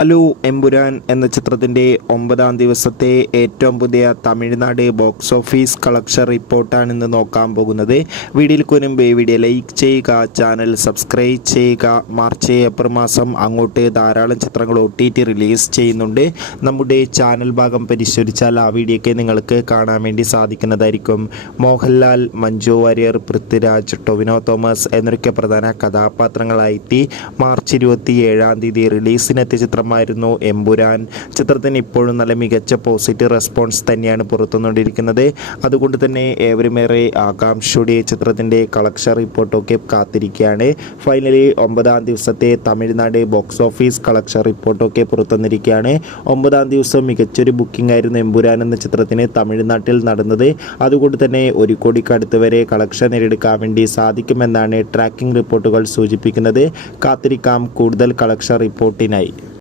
Hello Empuraan എന്ന ചിത്രത്തിൻ്റെ 9ാം ദിവസത്തെ ഏറ്റവും പുതിയ തമിഴ്നാട് ബോക്സ് ഓഫീസ് കളക്ഷൻ റിപ്പോർട്ടാണ് ഇന്ന് നോക്കാൻ പോകുന്നത്. വീഡിയോയിൽ മുൻപ് വീഡിയോ ലൈക്ക് ചെയ്യുക, ചാനൽ സബ്സ്ക്രൈബ് ചെയ്യുക. മാർച്ച് ഏപ്രിൽ മാസം അങ്ങോട്ട് ധാരാളം ചിത്രങ്ങൾ OTT റിലീസ് ചെയ്യുന്നുണ്ട്. നമ്മുടെ ചാനൽ ഭാഗം പരിശോധിച്ചാൽ ആ വീഡിയോയ്ക്ക് നിങ്ങൾക്ക് കാണാൻ വേണ്ടി സാധിക്കുന്നതായിരിക്കും. മോഹൻലാൽ, മഞ്ജു വാര്യർ, പൃഥ്വിരാജ്, ടൊവിനോ തോമസ് എന്നൊക്കെ പ്രധാന കഥാപാത്രങ്ങളായിട്ട് മാർച്ച് 27-ാം തീയതി റിലീസിനെത്തിയ ചിത്രമായിരുന്നു എമ്പുരാൻ. ചിത്രത്തിന് ഇപ്പോഴും നല്ല മികച്ച പോസിറ്റീവ് റെസ്പോൺസ് തന്നെയാണ് പുറത്തുകൊണ്ടിരിക്കുന്നത്. അതുകൊണ്ട് തന്നെ ഏവരുമേറെ ആകാംക്ഷയോടെ ചിത്രത്തിൻ്റെ കളക്ഷൻ റിപ്പോർട്ടൊക്കെ കാത്തിരിക്കുകയാണ്. ഫൈനലി 9ാം ദിവസത്തെ തമിഴ്നാട് ബോക്സ് ഓഫീസ് കളക്ഷൻ റിപ്പോർട്ടൊക്കെ പുറത്തുവന്നിരിക്കുകയാണ്. 9ാം ദിവസം മികച്ചൊരു ബുക്കിംഗ് ആയിരുന്നു എമ്പുരാൻ എന്ന ചിത്രത്തിന് തമിഴ്നാട്ടിൽ നടന്നത്. അതുകൊണ്ട് തന്നെ 1 കോടിക്ക് അടുത്ത് വരെ കളക്ഷൻ നേടിയെടുക്കാൻ വേണ്ടി സാധിക്കുമെന്നാണ് ട്രാക്കിംഗ് റിപ്പോർട്ടുകൾ സൂചിപ്പിക്കുന്നത്. കാത്തിരിക്കാം കൂടുതൽ കളക്ഷൻ റിപ്പോർട്ടിനായി.